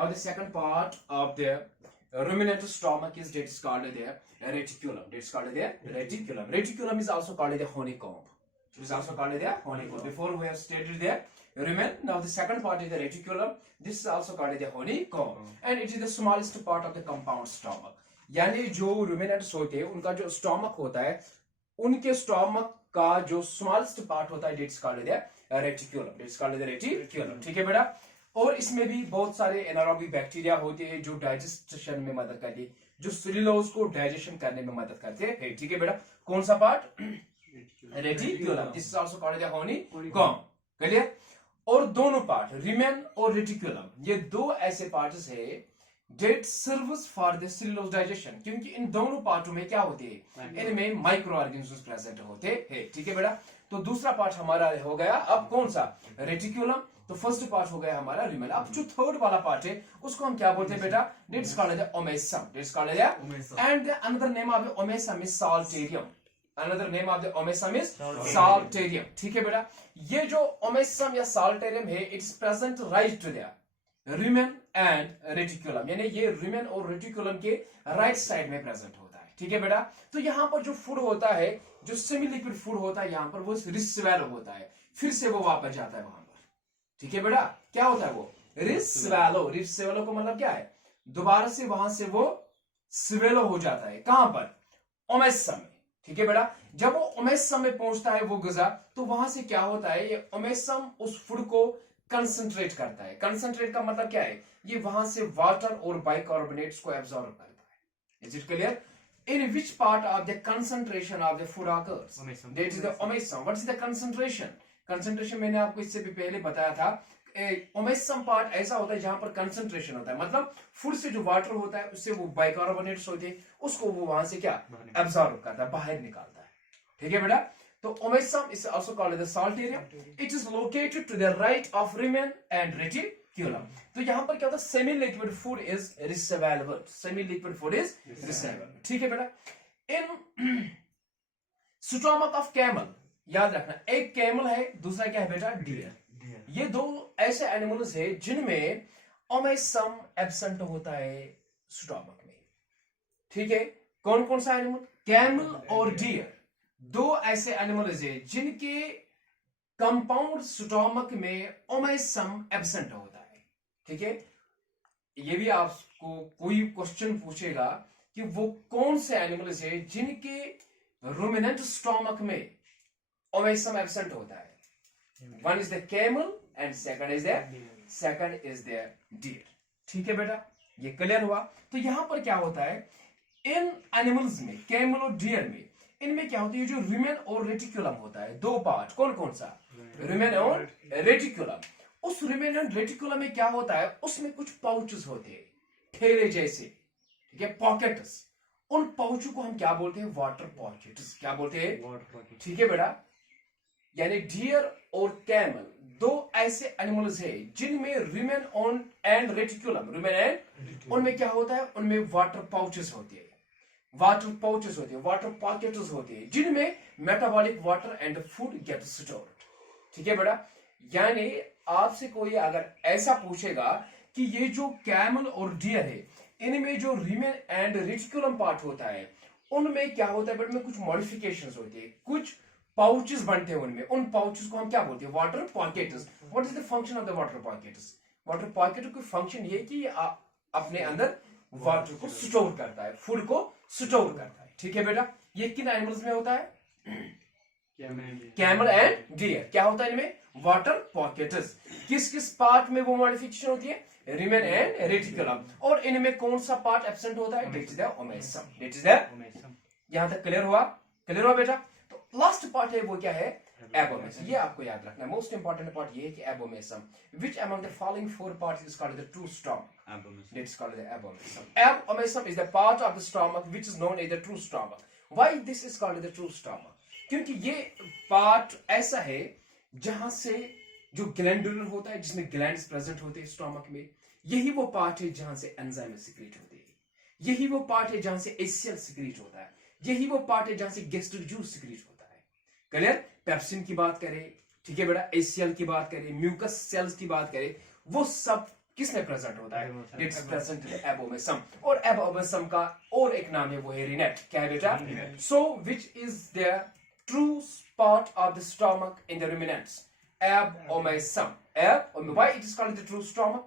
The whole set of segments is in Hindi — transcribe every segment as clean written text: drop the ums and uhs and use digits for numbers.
Now the second part of the ruminant stomach is that is called the reticulum. That is called the reticulum. Reticulum is also called the honeycomb. It is also called the honeycomb. Before we have stated the rumen. Now the second part is the reticulum. This is also called the honeycomb, and it is the smallest part of the compound stomach. यानी जो ruminants होते हैं उनका जो stomach होता है, उनके stomach का जो smallest part होता है, that is called the reticulum. That is called the reticulum. ठीक है बेटा? और इसमें भी बहुत सारे एनारोबिक बैक्टीरिया होते हैं जो डाइजेशन में मदद करते हैं, जो सेल्यूलोज को डाइजेशन करने में मदद करते हैं. ठीक है बेटा? कौन सा part? Reticulum. This is also called the honeycomb. Clear? और दोनों पार्ट रुमेन और रेटिकुलम, ये दो ऐसे पार्ट्स है that serves for the cellulose digestion, क्योंकि इन दोनों पार्टों में क्या होते हैं? इनमें माइक्रो ऑर्गेनिजम्स प्रेजेंट होते हैं. ठीक है बेटा? तो दूसरा पार्ट हमारा हो गया अब कौन सा? रेटिकुलम. तो फर्स्ट पार्ट हो गया हमारा रुमेन. अब जो थर्ड वाला पार्ट है उसको हम क्या बोलते हैं बेटा? That is called the omasum. That is called the and the another name of the omasum is saltarium. Another name of the omasum is saltarium. ठीक है बेटा? ये जो omasum या saltarium है, it's present right to the rumen and reticulum. यानी ये rumen और reticulum के राइट साइड में प्रेजेंट होता है. ठीक है बेटा? तो यहाँ पर जो फूड होता है, जो सेमी लिक्विड फूड होता है, यहाँ पर वो रिस्वेलो होता है, फिर से वो वापस जाता है वहां पर. ठीक है बेटा? क्या होता है वो? रिस्वेलो. रिस्वेलो को मतलब क्या है? दोबारा से वहां से वो स्वेलो हो जाता है. कहां पर? ओमेसम में. ठीक है बेटा? जब वो ओमेसम में पहुंचता है वो गजा, तो वहां से क्या होता है? ये ओमेसम उस फूड को कंसंट्रेट करता है. कंसंट्रेट का मतलब क्या है? ये वहां से वाटर और बाइकार्बोनेट्स को एब्सॉर्ब करता है. Is it clear? In which part of the concentration of the food occurs? That is the omesum. What is the concentration? Concentration मैंने आपको इससे भी पहले बताया था. ओमेसम पार्ट ऐसा होता है जहां पर कंसंट्रेशन होता है, मतलब फूड से जो वाटर होता है उससे वो बाइकार्बोनेट्स होते हैं, उसको वो वहां से क्या एब्सॉर्ब करता है, बाहर निकालता है. ठीक है बेटा? तो omasum is also called the saltarium. It is located to the right of rumen and reticulum. तो यहां पर क्या होता है? Semi liquid food is reswallowable. Semi liquid food is reswallowable. ठीक है बेटा? इन स्टोमक ऑफ कैमल, याद रखना, एक कैमल है, दूसरा क्या है बेटा? डियर. ये दो ऐसे एनिमल्स है जिनमें ओमेसम एब्सेंट होता है स्टोमक में. ठीक है? कौन कौन सा एनिमल? कैमल और डियर. दो ऐसे एनिमल्स है जिनके कंपाउंड स्टोमक में ओमेसम एब्सेंट होता है. ठीक है? ये भी आपको कोई क्वेश्चन पूछेगा कि वो कौन से एनिमल्स है जिनके रुमिनेंट स्टोमक में ओमेसम एब्सेंट होता है. One is the camel and second is the deer. ठीक है बेटा? ये क्लियर हुआ? तो यहां पर क्या होता है? इन एनिमल्स में, कैमल और डियर में, इनमें क्या होता है? ये जो रुमेन और रेटिकुलम होता है, दो पार्ट. कौन कौन सा? रुमेन और रेटिकुलम. उस रुमेन एंड रेटिकुलम में क्या होता है? उसमें कुछ पाउचेस होते हैं, ठेले जैसे. ठीक है? पॉकेट्स. उन पाउचों को हम क्या बोलते हैं? Water pockets. क्या बोलते हैं? ठीक है बेटा? यानी डियर और कैमल दो ऐसे एनिमल्स है जिनमें rumen and reticulum, rumen and, उनमें क्या होता है? उनमें वाटर पाउचेस होते हैं, वाटर पाउचेस होते हैं, वाटर पॉकेट्स होते हैं, जिनमें metabolic water and food get stored. ठीक है बेटा? यानी आपसे कोई अगर ऐसा पूछेगा कि ये जो कैमल और डियर है, इनमें जो रुमेन एंड रेटिकुलम पार्ट होता है, उनमें क्या होता है बेटा? में कुछ मॉडिफिकेशंस होती है, कुछ पाउचेस बनते हैं उनमें. उन पाउचेस को हम क्या बोलते हैं? Water pockets. What is the function of the water pockets? Water pocket का फंक्शन ये कि अपने अंदर वाटर को स्टोर करता है, फूड को स्टोर करता है. ठीक है बेटा? ये किन एनिमल्स में होता है? Camel and deer. क्या होता है इनमें? Water pockets. किस किस पार्ट में वो मॉडिफिकेशन होती है? Rumen and reticulum. और इनमें कौन सा पार्ट एब्सेंट होता है? That is the omasum. That is the. यहां तक क्लियर हुआ? क्लियर हुआ बेटा? तो लास्ट पार्ट है वो क्या है? एबोमेसम. ये आपको याद रखना है. मोस्ट इंपॉर्टेंट पार्ट ये है कि abomasum. Which among the following four parts is called the true stomach? It's called the abomasum. Abomasum is the part of the stomach which is known as the true stomach. Why this is called the true stomach? क्योंकि ये पार्ट ऐसा है जहां से जो ग्लैंडुलर होता है, जिसमें ग्लैंड्स प्रेजेंट होते हैं स्टोमक में, यही वो पार्ट है जहां से एंजाइम सीक्रेट होते हैं, यही वो पार्ट है जहां से एसियल सीक्रेट होता है, यही वो पार्ट है जहां से गैस्ट्रिक जूस सीक्रेट होता है. क्लियर? पेप्सिन की बात करें, ठीक है बेटा, एसियल की बात करें, म्यूकस सेल्स की बात करें, वो सब किसमें प्रेजेंट होता है? It's present in the abomasum, और एबोमेसम का और एक नाम है वो है रिनेट। क्या है बेटा? So which is the true part of the stomach in the ruminants? Abomesum. Why it is called the true stomach?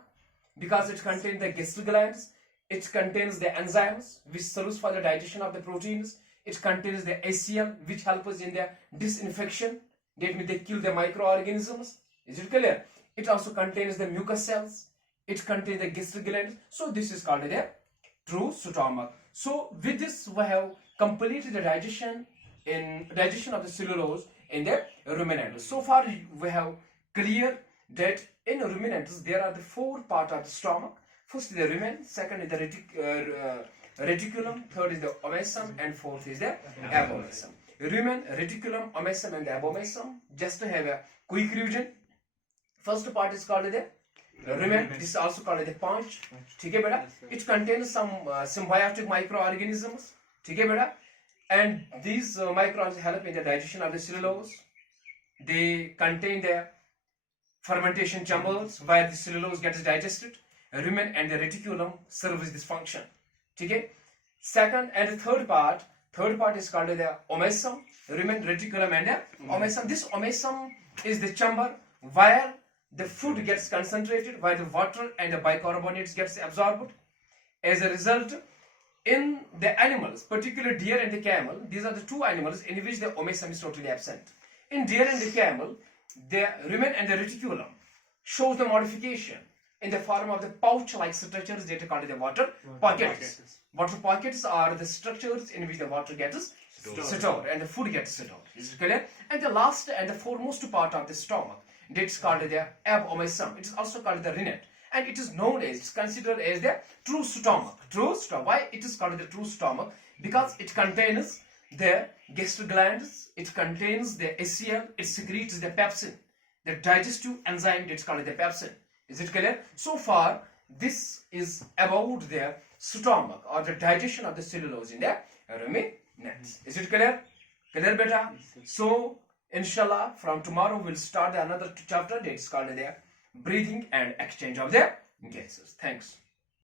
Because it contains the gastric glands, it contains the enzymes which serves for the digestion of the proteins, it contains the ACL which helps in the disinfection, that means they kill the microorganisms. Is it clear? It also contains the mucus cells, it contains the gastric glands. So this is called the true stomach. So with this we have completed the digestion of the cellulose in the ruminants. So far we have clear that in ruminants there are the four parts of the stomach. First is the rumen, second is the reticulum, third is the omasum, and fourth is the abomesum. Rumen, reticulum, omasum, and the abomesum. Just to have a quick revision, first part is called the rumen. This is also called the paunch. ठीक है बेटा? It contains some symbiotic microorganisms. ठीक है बेटा? And these microbes help in the digestion of the cellulose. They contain the fermentation chambers where the cellulose gets digested. Rumen and the reticulum serve this function. Okay? Second and the third part is called the omasum. Rumen, reticulum, and the omasum. This omasum is the chamber where the food gets concentrated, where the water and the bicarbonates gets absorbed. As a result, in the animals, particularly deer and the camel, these are the two animals in which the omasum is totally absent. In deer and the camel, the rumen and the reticulum shows the modification in the form of the pouch-like structures that are called the water pockets. Water pockets are the structures in which the water gets stored and the food gets stored. Is it clear? And the last and the foremost part of the stomach, that's called the abomesum. It is also called the rennet. And it is known as, it's considered as the true stomach. True stomach. Why it is called the true stomach? Because it contains the gastric glands, it contains the ACL, it secretes the pepsin, the digestive enzyme that's called the pepsin. Is it clear? So far, this is about the stomach or the digestion of the cellulose in the ruminants. Is it clear? Clear, beta? So, inshallah, from tomorrow we'll start another chapter that's called the breathing and exchange of the gases. Thanks.